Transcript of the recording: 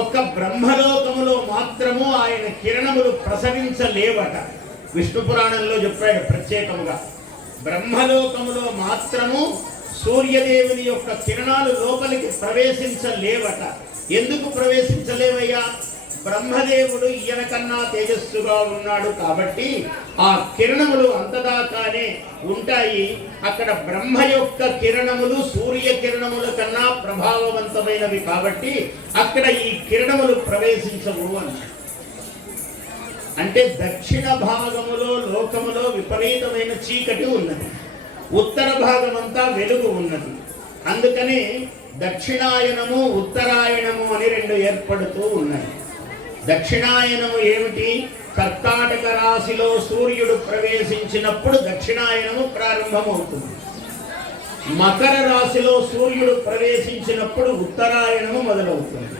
ఒక్క బ్రహ్మలోకములో మాత్రము ఆయన కిరణములు ప్రసరించలేవట. విష్ణు పురాణంలో చెప్పాడు ప్రత్యేకముగా, బ్రహ్మలోకములో మాత్రము సూర్యదేవుని యొక్క కిరణాలు లోపలికి ప్రవేశించలేవట. ఎందుకు ప్రవేశించలేవయ్యా? బ్రహ్మదేవుడు ఈయన కన్నా తేజస్సుగా ఉన్నాడు కాబట్టి ఆ కిరణములు అంతదాకానే ఉంటాయి. అక్కడ బ్రహ్మ యొక్క కిరణములు సూర్య కిరణముల కన్నా ప్రభావవంతమైనవి కాబట్టి అక్కడ ఈ కిరణములు ప్రవేశించవు అన్నాడు. అంటే దక్షిణ భాగములో లోకములో విపరీతమైన చీకటి ఉన్నది, ఉత్తర భాగమంతా వెలుగు ఉన్నది. అందుకని దక్షిణాయనము ఉత్తరాయణము అని రెండు ఏర్పడుతూ ఉన్నాయి. దక్షిణాయనము ఏమిటి? కర్కాటక రాశిలో సూర్యుడు ప్రవేశించినప్పుడు దక్షిణాయనము ప్రారంభమవుతుంది. మకర రాశిలో సూర్యుడు ప్రవేశించినప్పుడు ఉత్తరాయణము మొదలవుతుంది.